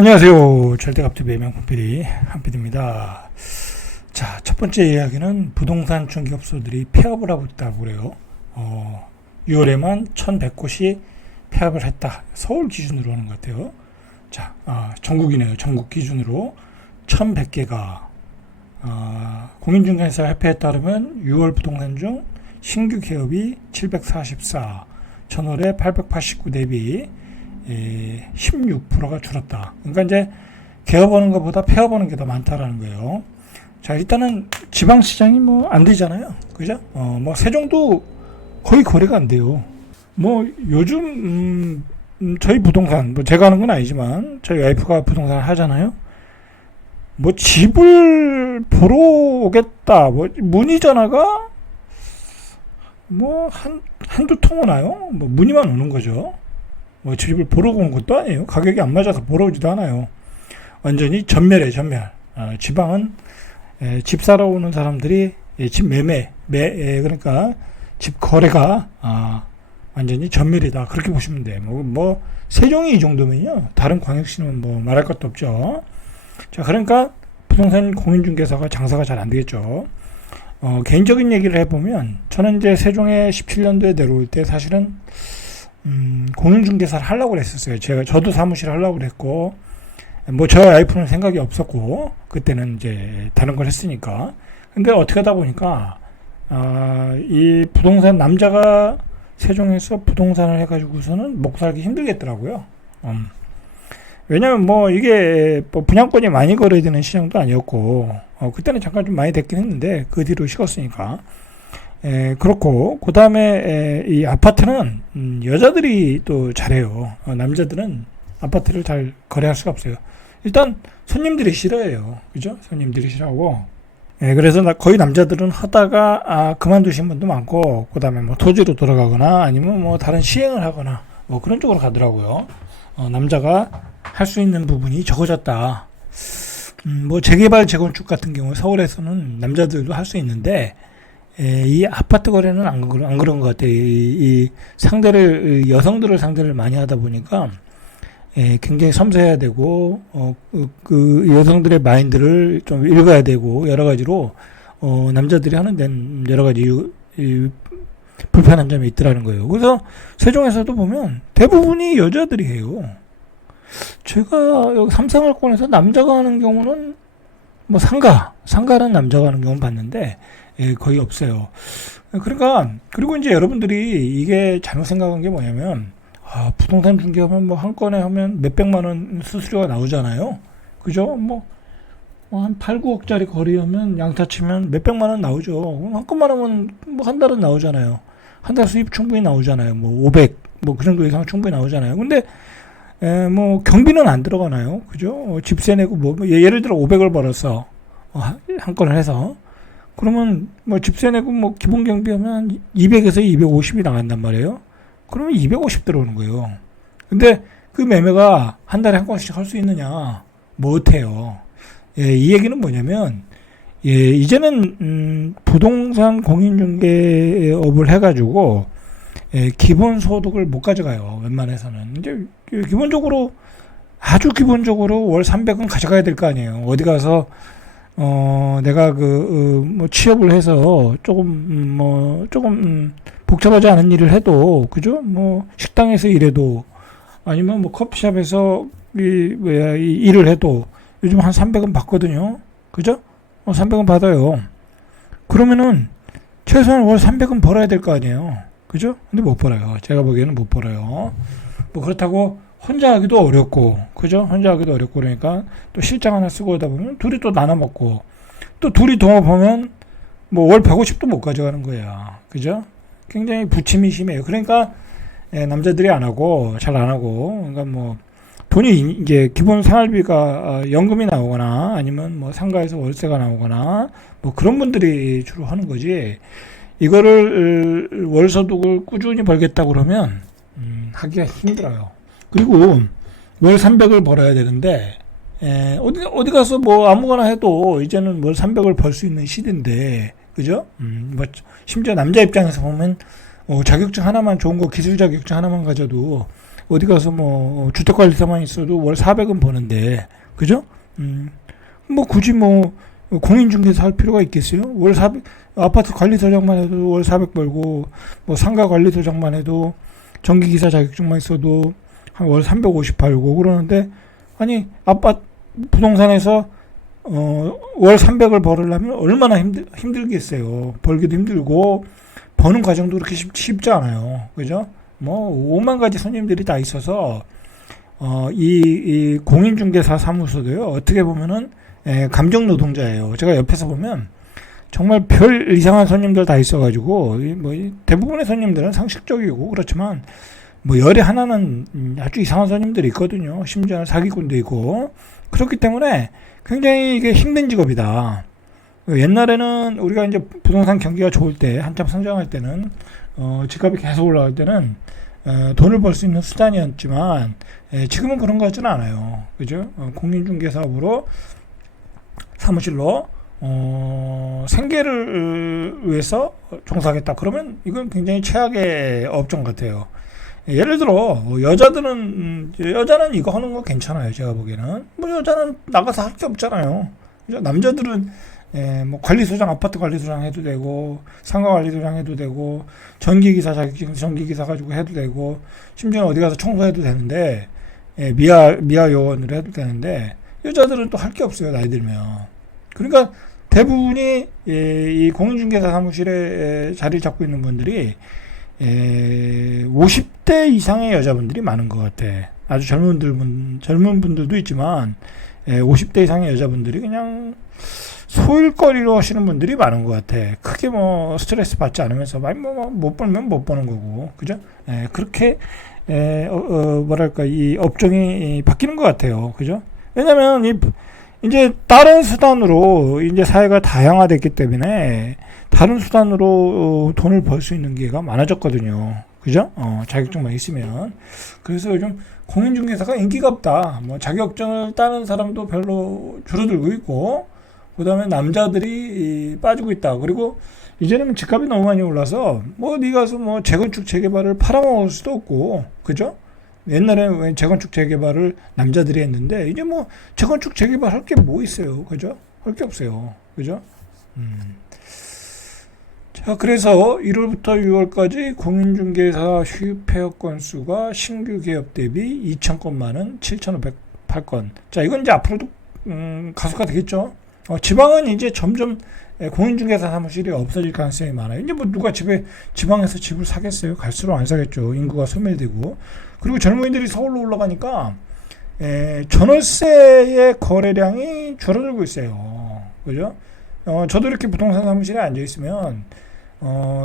안녕하세요. 절대값TV의 명품PD 한PD입니다. 자, 첫 번째 이야기는 부동산 중개업소들이 폐업을 하고 있다고 그래요. 6월에만 1100곳이 폐업을 했다. 서울 기준으로 하는 것 같아요. 자, 전국이네요. 전국 기준으로 1100개가 공인중개사 협회에 따르면 6월 부동산 중 신규 개업이 744, 전월에 889 대비 16%가 줄었다. 그러니까 이제 개업하는 것보다 폐업하는 게 더 많다라는 거예요. 자, 일단은 지방시장이 뭐 안 되잖아요. 그죠? 뭐 세종도 거의 거래가 안 돼요. 뭐 요즘 저희 부동산, 뭐 제가 하는 건 아니지만 저희 와이프가 부동산을 하잖아요. 뭐 집을 보러 오겠다. 뭐 문의 전화가 뭐 한두 통 오나요? 뭐 문의만 오는 거죠. 뭐 집을 보러 온 것도 아니에요. 가격이 안 맞아서 보러 오지도 않아요. 완전히 전멸이에요, 전멸. 지방은 집 사러 오는 사람들이 집 그러니까 집 거래가 완전히 전멸이다. 그렇게 보시면 돼요. 뭐 세종이 이 정도면요. 다른 광역시는 뭐 말할 것도 없죠. 자, 그러니까 부동산 공인중개사가 장사가 잘 안 되겠죠. 개인적인 얘기를 해보면 저는 이제 세종에 17년도에 내려올 때 사실은 공인중개사를 하려고 했었어요. 저도 사무실을 하려고 그랬고, 뭐, 저희 와이프는 생각이 없었고, 그때는 이제 다른 걸 했으니까. 근데 어떻게 하다 보니까, 이 부동산, 남자가 세종에서 부동산을 해가지고서는 먹고 살기 힘들겠더라고요. 왜냐면 뭐, 이게 뭐 분양권이 많이 거래되는 시장도 아니었고, 그때는 잠깐 좀 많이 됐긴 했는데, 그 뒤로 식었으니까. 그렇고, 그 다음에, 이 아파트는, 여자들이 또 잘해요. 남자들은 아파트를 잘 거래할 수가 없어요. 일단, 손님들이 싫어해요. 그죠? 손님들이 싫어하고. 그래서 거의 남자들은 하다가, 그만두신 분도 많고, 그 다음에 뭐 토지로 돌아가거나, 아니면 뭐 다른 시행을 하거나, 뭐 그런 쪽으로 가더라고요. 남자가 할 수 있는 부분이 적어졌다. 뭐 재개발, 재건축 같은 경우, 서울에서는 남자들도 할 수 있는데, 이 아파트 거래는 안 그런 것 같아요. 이 상대를, 여성들을 상대를 많이 하다 보니까, 굉장히 섬세해야 되고, 그 여성들의 마인드를 좀 읽어야 되고, 여러 가지로, 남자들이 하는 데는 여러 가지 불편한 점이 있더라는 거예요. 그래서 세종에서도 보면 대부분이 여자들이 해요. 제가 여기 삼성을권에서 남자가 하는 경우는 뭐 상가는 남자가 하는 경우는 봤는데, 거의 없어요. 그러니까, 그리고 이제 여러분들이 이게 잘못 생각한 게 뭐냐면, 부동산 중개하면 뭐 한 건에 하면 몇백만 원 수수료가 나오잖아요. 그죠? 한 8, 9억짜리 거래하면 양타 치면 몇백만 원 나오죠. 그럼 한 건만 하면 뭐 한 달은 나오잖아요. 한 달 수입 충분히 나오잖아요. 뭐 500, 뭐 그 정도 이상 충분히 나오잖아요. 근데, 뭐 경비는 안 들어가나요? 그죠? 집세 내고 예를 들어 500을 벌었어. 한 건을 해서. 그러면 뭐 집세 내고 뭐 기본 경비하면 200에서 250이 나간단 말이에요. 그러면 250 들어오는 거예요. 근데 그 매매가 한 달에 한 건씩 할 수 있느냐? 못해요. 이 얘기는 뭐냐면, 이제는 부동산 공인중개업을 해가지고 기본 소득을 못 가져가요. 웬만해서는. 이제 기본적으로 아주 기본적으로 월 300은 가져가야 될 거 아니에요. 어디 가서 내가 뭐 취업을 해서 조금 복잡하지 않은 일을 해도, 그죠? 뭐, 식당에서 일해도, 아니면 뭐, 커피숍에서 일을 해도, 요즘 한 300은 받거든요. 그죠? 300은 받아요. 그러면은, 최소한 월 300은 벌어야 될 거 아니에요. 그죠? 근데 못 벌어요. 제가 보기에는 못 벌어요. 뭐, 그렇다고, 혼자 하기도 어렵고, 그죠? 혼자 하기도 어렵고, 그러니까, 또 실장 하나 쓰고 오다 보면, 둘이 또 나눠 먹고, 또 둘이 동업하면, 뭐, 월 150도 못 가져가는 거야. 그죠? 굉장히 부침이 심해요. 그러니까, 남자들이 안 하고, 잘 안 하고, 그러니까 뭐, 돈이 이제 기본 생활비가 연금이 나오거나, 아니면 뭐, 상가에서 월세가 나오거나, 뭐, 그런 분들이 주로 하는 거지, 이거를, 월소득을 꾸준히 벌겠다 그러면, 하기가 힘들어요. 그리고 월 300을 벌어야 되는데, 어디 가서 뭐 아무거나 해도 이제는 월 300을 벌 수 있는 시대인데, 그죠? 뭐 심지어 남자 입장에서 보면 자격증 하나만, 좋은 거 기술 자격증 하나만 가져도 어디 가서 뭐 주택관리사만 있어도 월 400은 버는데, 그죠? 뭐 굳이 뭐 공인중개사 할 필요가 있겠어요? 월 400, 아파트 관리소장만 해도 월 400 벌고, 뭐 상가 관리소장만 해도 전기기사 자격증만 있어도 한 월 350 벌고 그러는데, 아니 부동산에서 월 300을 벌으려면 얼마나 힘들겠어요. 벌기도 힘들고 버는 과정도 그렇게 쉽지 않아요. 그죠? 뭐 5만 가지 손님들이 다 있어서 이 공인중개사 사무소도요. 어떻게 보면은 감정 노동자예요. 제가 옆에서 보면 정말 별 이상한 손님들 다 있어가지고 뭐 대부분의 손님들은 상식적이고 그렇지만 뭐 열에 하나는 아주 이상한 손님들이 있거든요. 심지어 사기꾼도 있고 그렇기 때문에 굉장히 이게 힘든 직업이다. 옛날에는 우리가 이제 부동산 경기가 좋을 때 한참 성장할 때는 집값이 계속 올라갈 때는 돈을 벌 수 있는 수단이었지만 지금은 그런 것 같지는 않아요. 그죠? 공인중개사업으로 사무실로 생계를 위해서 종사하겠다. 그러면 이건 굉장히 최악의 업종 같아요. 예를 들어 여자는 이거 하는 거 괜찮아요. 제가 보기에는 뭐 여자는 나가서 할 게 없잖아요. 그죠? 남자들은 뭐 관리소장, 아파트 관리소장 해도 되고, 상가 관리소장 해도 되고, 전기기사 자격증, 전기기사 가지고 해도 되고, 심지어 어디 가서 청소해도 되는데, 미아 요원으로 해도 되는데, 여자들은 또 할 게 없어요, 나이 들면. 그러니까 대부분이 이 공인중개사 사무실에 자리를 잡고 있는 분들이 50대 이상의 여자분들이 많은 것 같아. 아주 젊은 분들도 있지만, 50대 이상의 여자분들이 그냥 소일거리로 하시는 분들이 많은 것 같아. 크게 뭐 스트레스 받지 않으면서 많이 못 벌면 못 버는 거고, 그죠? 그렇게 뭐랄까 이 업종이 바뀌는 것 같아요, 그죠? 왜냐면 이제 다른 수단으로 이제 사회가 다양화됐기 때문에 다른 수단으로 돈을 벌 수 있는 기회가 많아졌거든요, 그죠? 자격증만 있으면. 그래서 요즘 공인중개사가 인기가 없다. 뭐 자격증을 따는 사람도 별로 줄어들고 있고. 그 다음에 남자들이 빠지고 있다. 그리고 이제는 집값이 너무 많이 올라서 뭐 어디 가서 뭐 재건축 재개발을 팔아먹을 수도 없고, 그죠? 옛날에 재건축 재개발을 남자들이 했는데 이제 뭐 재건축 재개발 할 게 뭐 있어요, 그죠? 할 게 없어요, 그죠? 자, 그래서 1월부터 6월까지 공인중개사 휴폐업 건수가 신규 개업 대비 2,000건만은 7,508건. 자, 이건 이제 앞으로도 가속화 되겠죠. 지방은 이제 점점 공인중개사 사무실이 없어질 가능성이 많아요. 이제 뭐 누가 지방에서 집을 사겠어요? 갈수록 안 사겠죠. 인구가 소멸되고. 그리고 젊은이들이 서울로 올라가니까 전월세의 거래량이 줄어들고 있어요. 그죠? 저도 이렇게 부동산 사무실에 앉아 있으면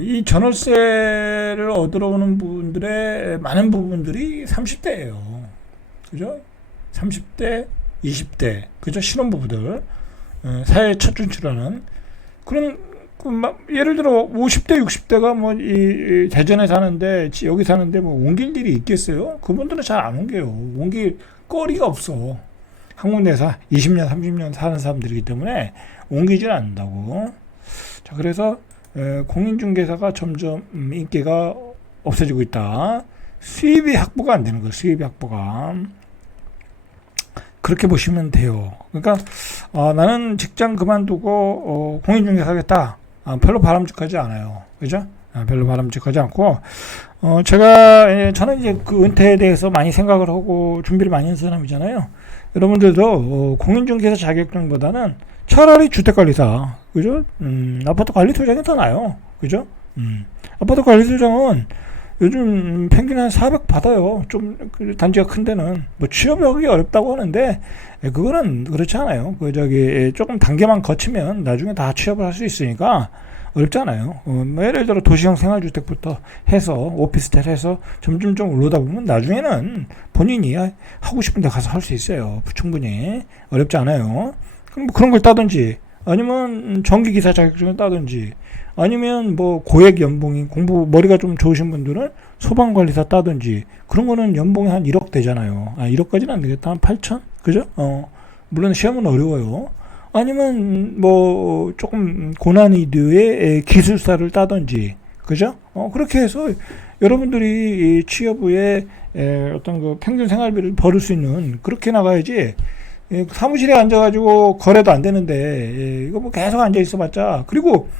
이 전월세를 얻으러 오는 분들의 많은 부분들이 30대예요. 그죠? 30대, 20대, 그죠? 신혼부부들. 사회 첫 진출하는 그런 예를 들어 50대 60대가 뭐 이 대전에 사는데 여기 사는데 뭐 옮길 일이 있겠어요? 그분들은 잘 안 옮겨요. 옮길 거리가 없어. 한국 내에서 20년 30년 사는 사람들이기 때문에 옮기질 않는다고. 자, 그래서 공인중개사가 점점 인기가 없어지고 있다. 수입이 확보가 안 되는 거예요. 수입이 확보가. 그렇게 보시면 돼요. 그러니까 나는 직장 그만두고 공인중개사 하겠다. 별로 바람직하지 않아요. 그죠? 별로 바람직하지 않고 저는 이제 그 은퇴에 대해서 많이 생각을 하고 준비를 많이 한 사람이잖아요. 여러분들도 공인중개사 자격증보다는 차라리 주택관리사, 그죠? 아파트 관리소장이 더 나아요. 그죠? 아파트 관리소장은 요즘 평균 한 400 받아요. 좀 단지가 큰 데는 뭐 취업하기 어렵다고 하는데 그거는 그렇지 않아요. 조금 단계만 거치면 나중에 다 취업을 할 수 있으니까 어렵지 않아요. 뭐 예를 들어 도시형 생활주택부터 해서 오피스텔 해서 점점 좀 올라오다 보면 나중에는 본인이 하고 싶은 데 가서 할 수 있어요. 충분히 어렵지 않아요. 그럼 뭐 그런 걸 따든지 아니면 전기기사 자격증을 따든지 아니면 뭐 고액 연봉이 머리가 좀 좋으신 분들은 소방관리사 따든지 그런 거는 연봉이 한 1억 되잖아요. 1억까지는 안 되겠다. 한 8천? 그죠? 물론 시험은 어려워요. 아니면 뭐 조금 고난이도의 기술사를 따든지 그죠? 그렇게 해서 여러분들이 취업 후에 어떤 그 평균 생활비를 벌을 수 있는 그렇게 나가야지. 사무실에 앉아가지고 거래도 안 되는데 이거 뭐 계속 앉아 있어봤자. 그리고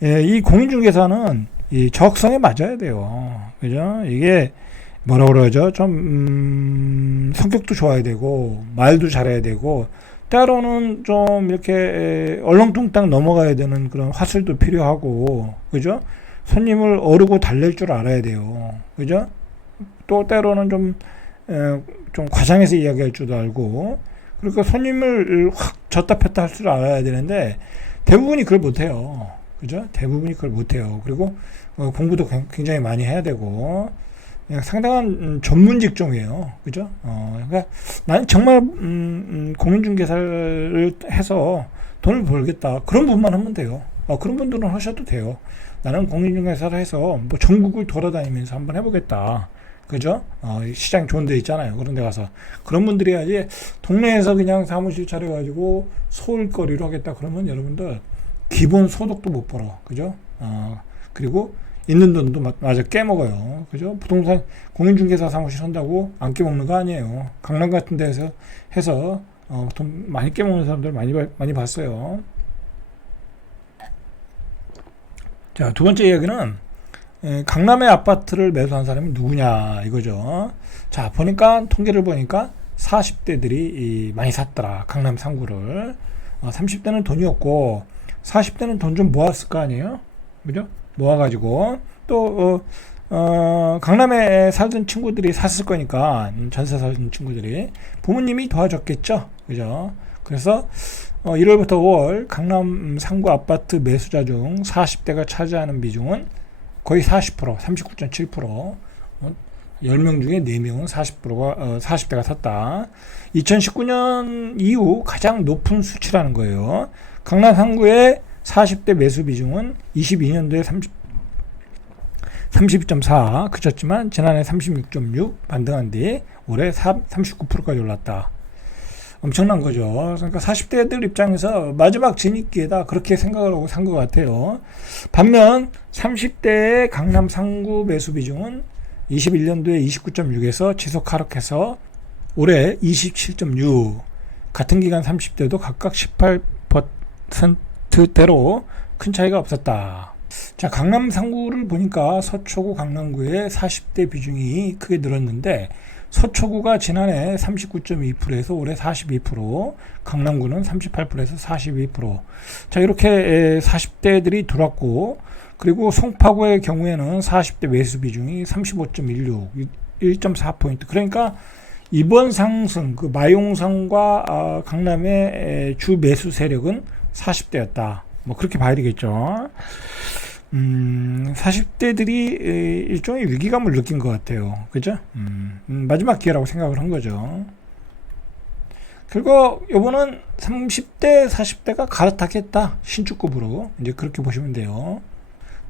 이 공인중개사는 이 적성에 맞아야 돼요. 그죠? 이게 뭐라 그러죠? 좀 성격도 좋아야 되고 말도 잘해야 되고 때로는 좀 이렇게 얼렁뚱땅 넘어가야 되는 그런 화술도 필요하고, 그죠? 손님을 어르고 달랠 줄 알아야 돼요. 그죠? 또 때로는 좀 과장해서 이야기할 줄도 알고, 그러니까 손님을 확 졌다 폈다 할 줄 알아야 되는데 대부분이 그걸 못해요. 그죠? 대부분이 그걸 못해요. 그리고 공부도 굉장히 많이 해야 되고, 상당한 전문 직종이에요. 그죠? 그러니까 나는 정말 공인중개사를 해서 돈을 벌겠다. 그런 분만 하면 돼요. 그런 분들은 하셔도 돼요. 나는 공인중개사를 해서 뭐 전국을 돌아다니면서 한번 해보겠다. 그죠? 시장이 좋은 데 있잖아요. 그런 데 가서. 그런 분들이 해야지, 동네에서 그냥 사무실 차려가지고 소일거리로 하겠다. 그러면 여러분들 기본 소득도 못 벌어. 그죠? 그리고 있는 돈도 마저 깨먹어요. 그죠? 부동산 공인중개사 사무실 한다고 안 깨먹는 거 아니에요. 강남 같은 데서 해서 돈 많이 깨먹는 사람들 많이 봤어요. 자, 두 번째 이야기는 강남의 아파트를 매수한 사람이 누구냐 이거죠. 자, 보니까 통계를 보니까 40대들이 많이 샀더라. 강남 상구를. 30대는 돈이 없고 40대는 돈 좀 모았을 거 아니에요. 그죠? 모아가지고 또 강남에 살던 친구들이 샀을 거니까, 전세 살던 친구들이 부모님이 도와줬겠죠. 그죠? 그래서 1월부터 5월 강남 상구 아파트 매수자 중 40대가 차지하는 비중은 거의 40%, 39.7%. 10명 중에 4명은 40%가 40대가 샀다. 2019년 이후 가장 높은 수치라는 거예요. 강남 상구의 40대 매수 비중은 22년도에 32.4 그쳤지만 지난해 36.6 반등한 뒤 올해 39%까지 올랐다. 엄청난 거죠. 그러니까 40대들 입장에서 마지막 진입기회다 그렇게 생각을 하고 산 것 같아요. 반면 30대의 강남 상구 매수 비중은 21년도에 29.6에서 지속 하락해서 올해 27.6, 같은 기간 30대도 각각 18%대로 큰 차이가 없었다. 자, 강남 상구를 보니까 서초구, 강남구의 40대 비중이 크게 늘었는데 서초구가 지난해 39.2%에서 올해 42%, 강남구는 38%에서 42%. 자, 이렇게 40대들이 들어왔고, 그리고 송파구의 경우에는 40대 매수 비중이 35.16, 1.4포인트. 그러니까 이번 상승, 그 마용성과 강남의 주 매수 세력은 40대였다. 뭐 그렇게 봐야 되겠죠. 40대들이 일종의 위기감을 느낀 것 같아요. 그죠? 마지막 기회라고 생각을 한 거죠. 결국 요번은 30대, 40대가 갈아타겠다. 신축급으로. 이제 그렇게 보시면 돼요.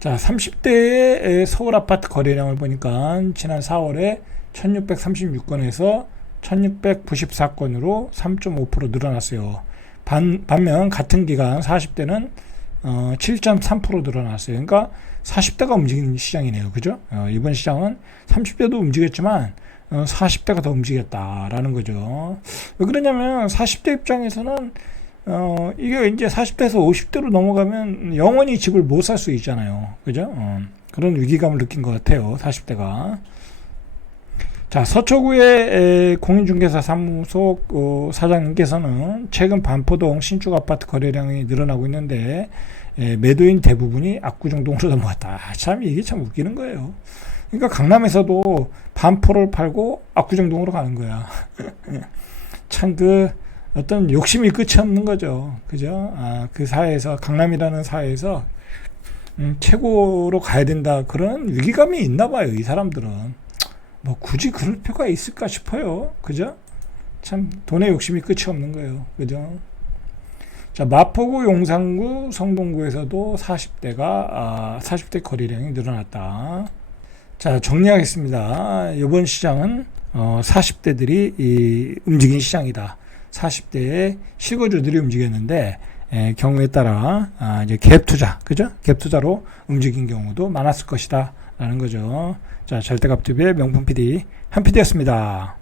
자, 30대의 서울 아파트 거래량을 보니까 지난 4월에 1636건에서 1694건으로 3.5% 늘어났어요. 반면 같은 기간 40대는 7.3% 늘어났어요. 그러니까 40대가 움직이는 시장이네요. 그죠? 이번 시장은 30대도 움직였지만 40대가 더 움직였다라는 거죠. 왜 그러냐면 40대 입장에서는 이게 이제 40대에서 50대로 넘어가면 영원히 집을 못 살 수 있잖아요. 그죠? 그런 위기감을 느낀 것 같아요. 40대가. 자, 서초구의 공인중개사 사무소 사장님께서는 최근 반포동 신축 아파트 거래량이 늘어나고 있는데 매도인 대부분이 압구정동으로 넘어갔다. 참 이게 참 웃기는 거예요. 그러니까 강남에서도 반포를 팔고 압구정동으로 가는 거야. 참 그 어떤 욕심이 끝이 없는 거죠. 그죠? 그 사회에서, 강남이라는 사회에서 최고로 가야 된다. 그런 위기감이 있나 봐요. 이 사람들은. 뭐 굳이 그럴 필요가 있을까 싶어요. 그죠? 참 돈의 욕심이 끝이 없는 거예요. 그죠? 자, 마포구, 용산구, 성동구에서도 40대 거래량이 늘어났다. 자, 정리하겠습니다. 이번 시장은 40대들이 움직인 시장이다. 40대의 실거주들이 움직였는데 경우에 따라 이제 갭 투자, 그죠? 갭 투자로 움직인 경우도 많았을 것이다. 라는 거죠. 자, 절대값TV의 명품 PD 한 PD였습니다.